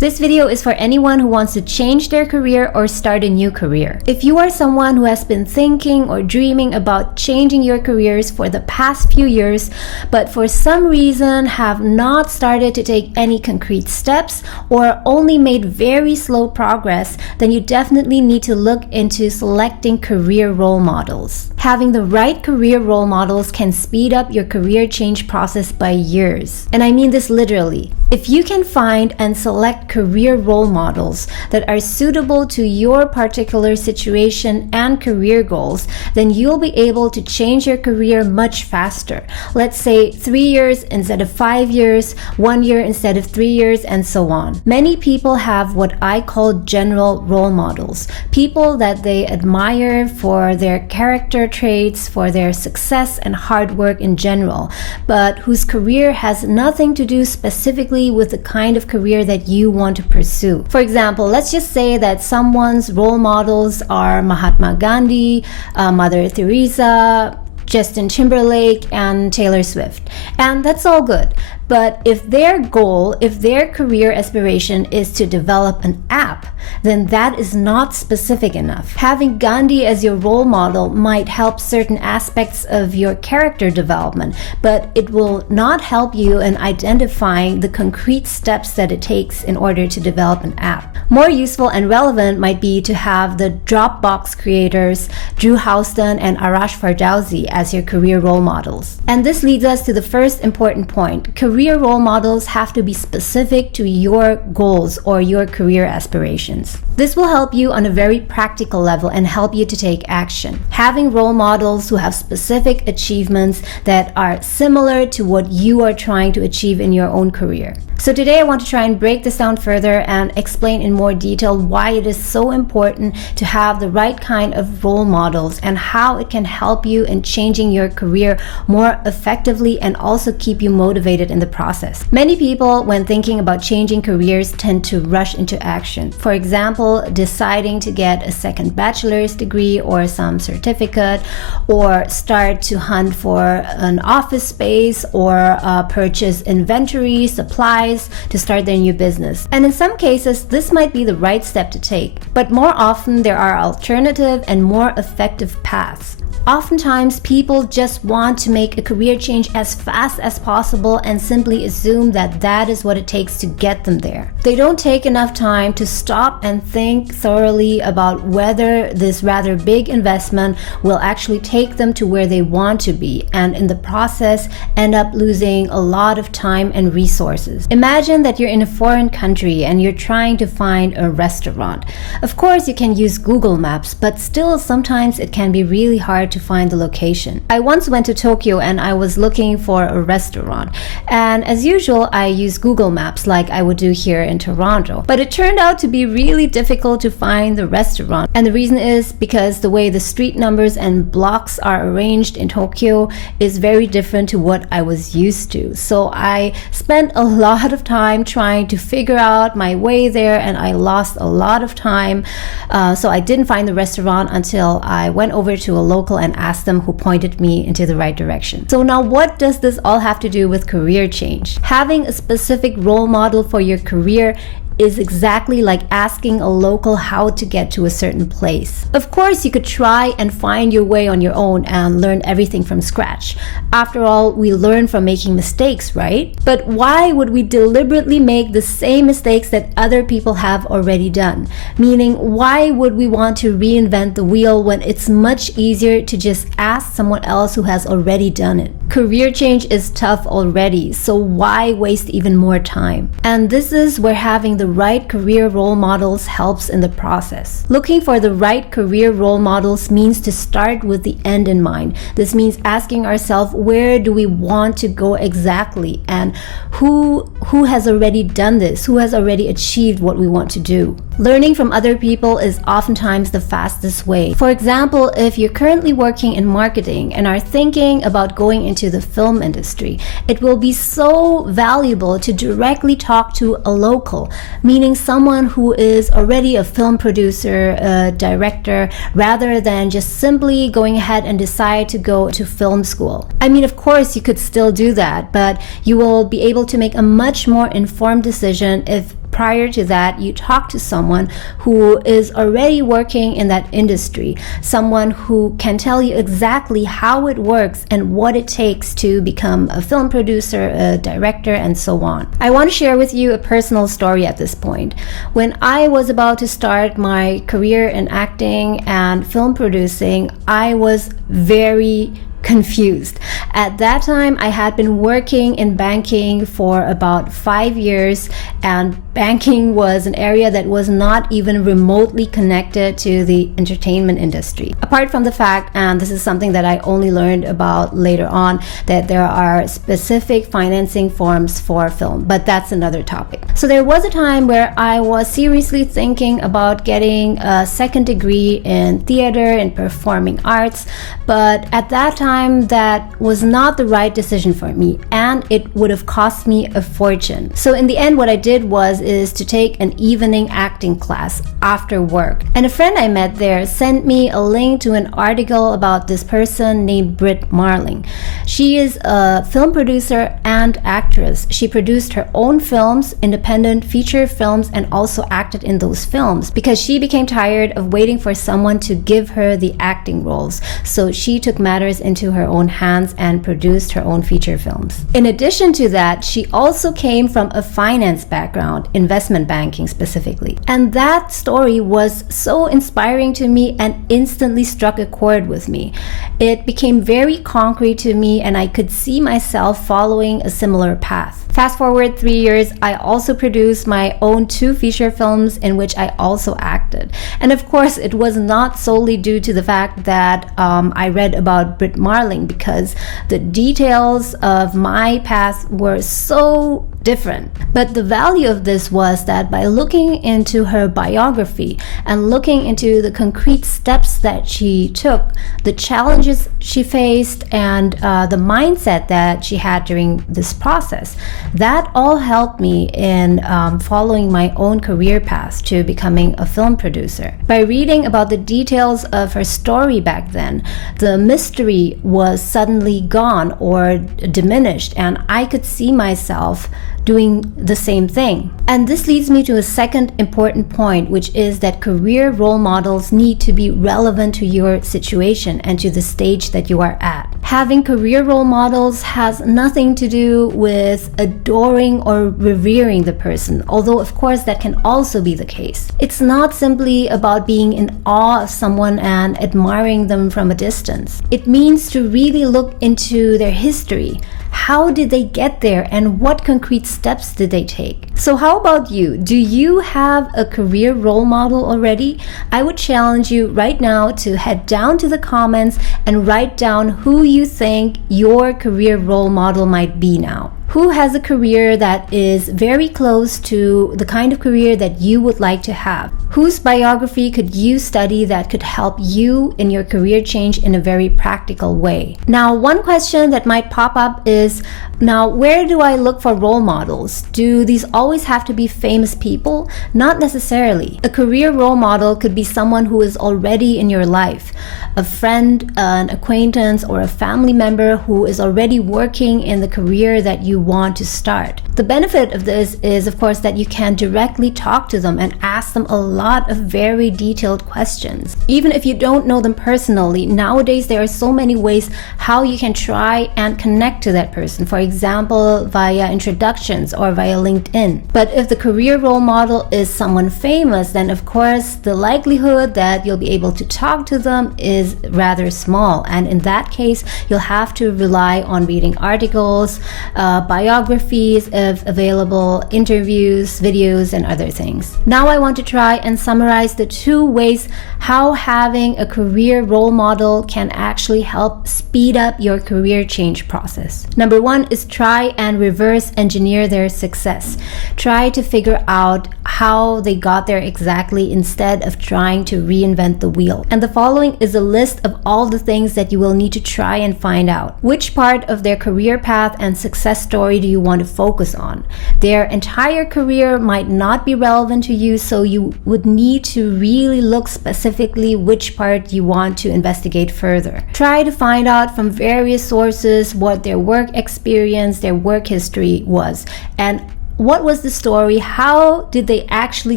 This video is for anyone who wants to change their career or start a new career. If you are someone who has been thinking or dreaming about changing your careers for the past few years, but for some reason have not started to take any concrete steps or only made very slow progress, then you definitely need to look into selecting career role models. Having the right career role models can speed up your career change process by years. And I mean this literally. If you can find and select career role models that are suitable to your particular situation and career goals, then you'll be able to change your career much faster. Let's say 3 years instead of 5 years, 1 year instead of 3 years, and so on. Many people have what I call general role models, people that they admire for their character traits, for their success and hard work in general, but whose career has nothing to do specifically with the kind of career that you want to pursue. For example, let's just say that someone's role models are Mahatma Gandhi, Mother Teresa, Justin Timberlake, and Taylor Swift. And that's all good. But if their goal, if their career aspiration is to develop an app, then that is not specific enough. Having Gandhi as your role model might help certain aspects of your character development, but it will not help you in identifying the concrete steps that it takes in order to develop an app. More useful and relevant might be to have the Dropbox creators, Drew Houston and Arash Fardowsi, as your career role models. And this leads us to the first important point. Career role models have to be specific to your goals or your career aspirations. This will help you on a very practical level and help you to take action. Having role models who have specific achievements that are similar to what you are trying to achieve in your own career. So today I want to try and break this down further and explain in more detail why it is so important to have the right kind of role models and how it can help you in changing your career more effectively and also keep you motivated in the process. Many people, when thinking about changing careers, tend to rush into action. For example, deciding to get a second bachelor's degree or some certificate, or start to hunt for an office space, or purchase inventory, supplies, to start their new business. And in some cases, this might be the right step to take, but more often there are alternative and more effective paths. Oftentimes, people just want to make a career change as fast as possible and simply assume that that is what it takes to get them there. They don't take enough time to stop and think thoroughly about whether this rather big investment will actually take them to where they want to be, and in the process end up losing a lot of time and resources. Imagine that you're in a foreign country and you're trying to find a restaurant. Of course, you can use Google Maps, but still sometimes it can be really hard to find the location. I once went to Tokyo and I was looking for a restaurant, and as usual I used Google Maps like I would do here in Toronto, but it turned out to be really difficult to find the restaurant. And the reason is because the way the street numbers and blocks are arranged in Tokyo is very different to what I was used to. So I spent a lot of time trying to figure out my way there, and I lost a lot of time. So I didn't find the restaurant until I went over to a local and asked them, who pointed me into the right direction. So now what does this all have to do with career change? Having a specific role model for your career is exactly like asking a local how to get to a certain place. Of course, you could try and find your way on your own and learn everything from scratch. After all, we learn from making mistakes, right? But why would we deliberately make the same mistakes that other people have already done? Meaning, why would we want to reinvent the wheel when it's much easier to just ask someone else who has already done it? Career change is tough already, so why waste even more time? And this is where having the right career role models helps in the process. Looking for the right career role models means to start with the end in mind. This means asking ourselves, where do we want to go exactly, and who has already done this, who has already achieved what we want to do. Learning from other people is oftentimes the fastest way. For example, if you're currently working in marketing and are thinking about going into the film industry, it will be so valuable to directly talk to a local, meaning someone who is already a film producer, a director, rather than just simply going ahead and decide to go to film school. I mean, of course, you could still do that, but you will be able to make a much more informed decision if prior to that, you talk to someone who is already working in that industry, someone who can tell you exactly how it works and what it takes to become a film producer, a director, and so on. I want to share with you a personal story at this point. When I was about to start my career in acting and film producing, I was very confused. At that time, I had been working in banking for about 5 years, and banking was an area that was not even remotely connected to the entertainment industry. Apart from the fact, and this is something that I only learned about later on, that there are specific financing forms for film, but that's another topic. So there was a time where I was seriously thinking about getting a second degree in theater and performing arts, but at that time that was not the right decision for me, and it would have cost me a fortune. So in the end, what I did is to take an evening acting class after work. And a friend I met there sent me a link to an article about this person named Britt Marling. She is a film producer and actress. She produced her own films, independent feature films, and also acted in those films because she became tired of waiting for someone to give her the acting roles. So she took matters into her own hands and produced her own feature films. In addition to that, she also came from a finance background, investment banking specifically. And that story was so inspiring to me and instantly struck a chord with me. It became very concrete to me, and I could see myself following a similar path. Fast forward 3 years, I also produced my own 2 feature films in which I also acted. And of course, it was not solely due to the fact that I read about Britt Marling, because the details of my path were so different. But the value of this was that by looking into her biography and looking into the concrete steps that she took, the challenges she faced, and the mindset that she had during this process, that all helped me in following my own career path to becoming a film producer. By reading about the details of her story back then, the mystery was suddenly gone or diminished, and I could see myself doing the same thing. And this leads me to a second important point, which is that career role models need to be relevant to your situation and to the stage that you are at. Having career role models has nothing to do with adoring or revering the person, although of course that can also be the case. It's not simply about being in awe of someone and admiring them from a distance. It means to really look into their history. How did they get there, and what concrete steps did they take? So how about you? Do you have a career role model already? I would challenge you right now to head down to the comments and write down who you think your career role model might be now. Who has a career that is very close to the kind of career that you would like to have? Whose biography could you study that could help you in your career change in a very practical way? Now, one question that might pop up is, now, where do I look for role models? Do these always have to be famous people? Not necessarily. A career role model could be someone who is already in your life, a friend, an acquaintance, or a family member who is already working in the career that you want to start. The benefit of this is, of course, that you can directly talk to them and ask them a lot of very detailed questions. Even if you don't know them personally, nowadays there are so many ways how you can try and connect to that person. For example, via introductions or via LinkedIn. But if the career role model is someone famous, then of course the likelihood that you'll be able to talk to them is rather small. And in that case, you'll have to rely on reading articles, biographies if available, interviews, videos, and other things. Now I want to try and summarize the 2 ways how having a career role model can actually help speed up your career change process. Number 1 is try and reverse engineer their success. Try to figure out how they got there exactly instead of trying to reinvent the wheel. And the following is a list of all the things that you will need to try and find out. Which part of their career path and success story do you want to focus on? Their entire career might not be relevant to you, so you would need to really look specifically which part you want to investigate further. Try to find out from various sources what their work experience, their work history was, and What was the story? How did they actually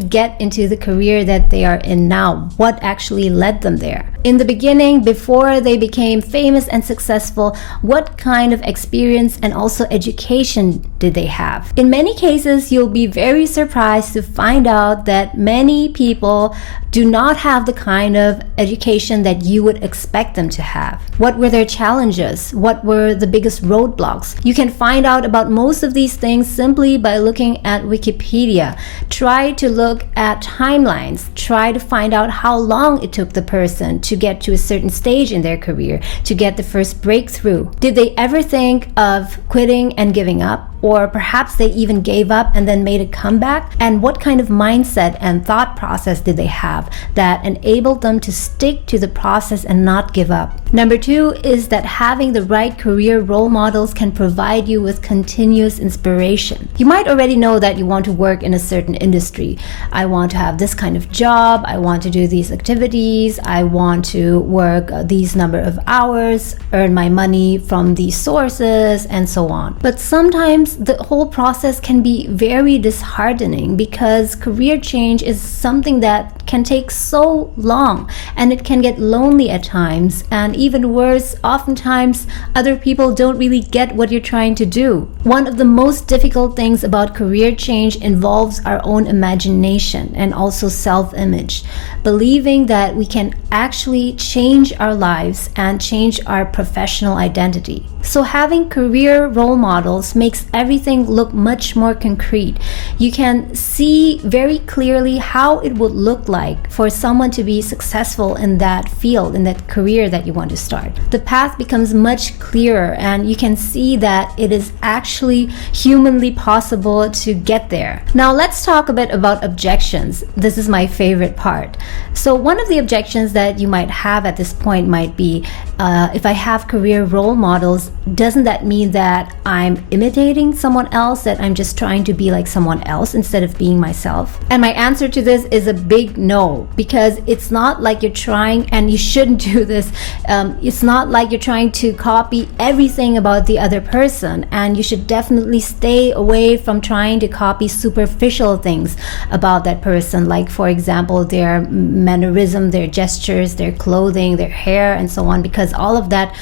get into the career that they are in now? What actually led them there? In the beginning, before they became famous and successful, what kind of experience and also education did they have? In many cases, you'll be very surprised to find out that many people do not have the kind of education that you would expect them to have. What were their challenges? What were the biggest roadblocks? You can find out about most of these things simply by looking at Wikipedia. Try to look at timelines. Try to find out how long it took the person to get to a certain stage in their career, to get the first breakthrough. Did they ever think of quitting and giving up? Or perhaps they even gave up and then made a comeback? And what kind of mindset and thought process did they have that enabled them to stick to the process and not give up? Number 2 is that having the right career role models can provide you with continuous inspiration. You might already know that you want to work in a certain industry. I want to have this kind of job. I want to do these activities. I want to work these number of hours, earn my money from these sources, and so on. But sometimes the whole process can be very disheartening because career change is something that can take so long, and it can get lonely at times, and even worse, oftentimes other people don't really get what you're trying to do. One of the most difficult things about career change involves our own imagination and also self-image, believing that we can actually change our lives and change our professional identity. So having career role models makes everything look much more concrete. You can see very clearly how it would look like for someone to be successful in that field, in that career that you want to start. The path becomes much clearer, and you can see that it is actually humanly possible to get there. Now let's talk a bit about objections. This is my favorite part. So one of the objections that you might have at this point might be, if I have career role models, doesn't that mean that I'm imitating someone else, that I'm just trying to be like someone else instead of being myself? And my answer to this is a big no, because it's not like you're trying, and you shouldn't do this, it's not like you're trying to copy everything about the other person, and you should definitely stay away from trying to copy superficial things about that person, like for example their mannerism, their gestures, their clothing, their hair, and so on, because all of that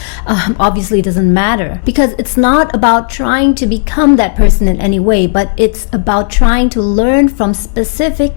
obviously doesn't matter, because it's not about trying to become that person in any way, but it's about trying to learn from specific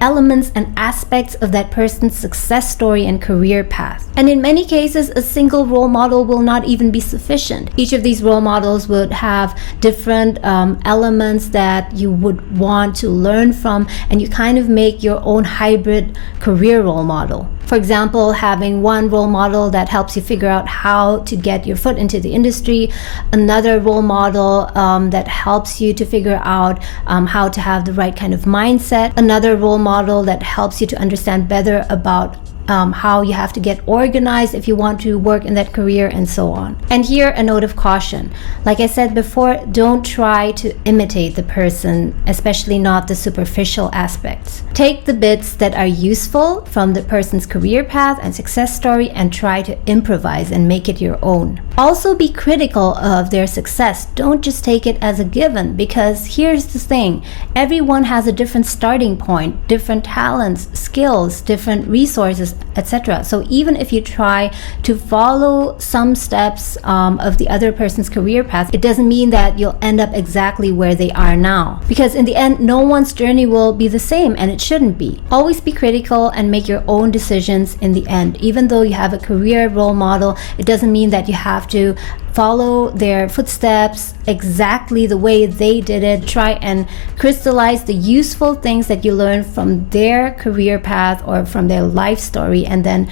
elements and aspects of that person's success story and career path. And in many cases, a single role model will not even be sufficient. Each of these role models would have different elements that you would want to learn from, and you kind of make your own hybrid career role model. For example, having one role model that helps you figure out how to get your foot into the industry, another role model that helps you to figure out how to have the right kind of mindset, another role model that helps you to understand better about how you have to get organized if you want to work in that career, and so on. And here, a note of caution. Like I said before, don't try to imitate the person, especially not the superficial aspects. Take the bits that are useful from the person's career path and success story and try to improvise and make it your own. Also be critical of their success. Don't just take it as a given, because here's the thing. Everyone has a different starting point, different talents, skills, different resources, etc. So even if you try to follow some steps of the other person's career path, it doesn't mean that you'll end up exactly where they are now, because in the end, no one's journey will be the same, and it shouldn't be. Always be critical and make your own decisions in the end. Even though you have a career role model, it doesn't mean that you have to follow their footsteps exactly the way they did it. Try and crystallize the useful things that you learn from their career path or from their life story, and then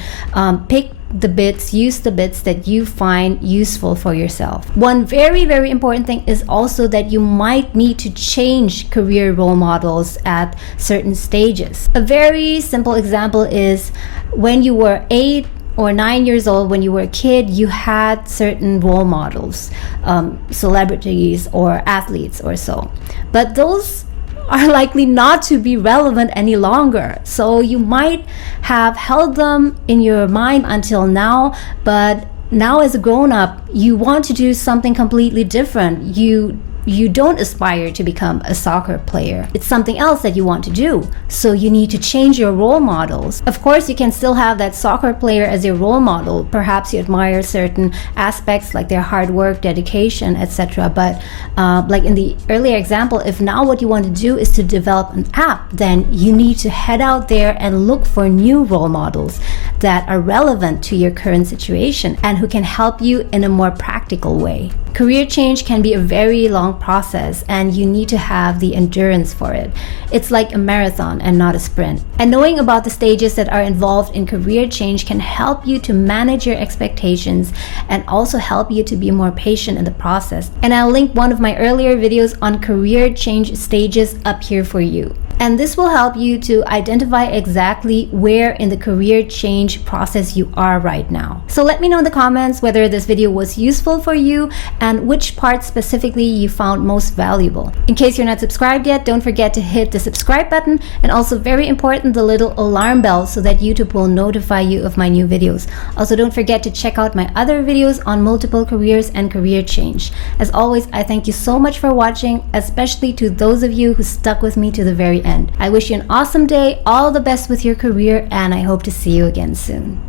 pick the bits, use the bits that you find useful for yourself. One very, very important thing is also that you might need to change career role models at certain stages. A very simple example is when you were 8 or 9 years old, when you were a kid, you had certain role models, celebrities or athletes or so. But those are likely not to be relevant any longer. So you might have held them in your mind until now, but now as a grown-up, you want to do something completely different. You you don't aspire to become a soccer player. It's something else that you want to do. So you need to change your role models. Of course, you can still have that soccer player as your role model. Perhaps you admire certain aspects like their hard work, dedication, etc. But like in the earlier example, if now what you want to do is to develop an app, then you need to head out there and look for new role models that are relevant to your current situation and who can help you in a more practical way. Career change can be a very long process, and you need to have the endurance for it. It's like a marathon and not a sprint. And knowing about the stages that are involved in career change can help you to manage your expectations and also help you to be more patient in the process. And I'll link one of my earlier videos on career change stages up here for you. And this will help you to identify exactly where in the career change process you are right now. So let me know in the comments whether this video was useful for you and which part specifically you found most valuable. In case you're not subscribed yet, don't forget to hit the subscribe button, and also very important, the little alarm bell so that YouTube will notify you of my new videos. Also, don't forget to check out my other videos on multiple careers and career change. As always, I thank you so much for watching, especially to those of you who stuck with me to the very end. I wish you an awesome day, all the best with your career, and I hope to see you again soon.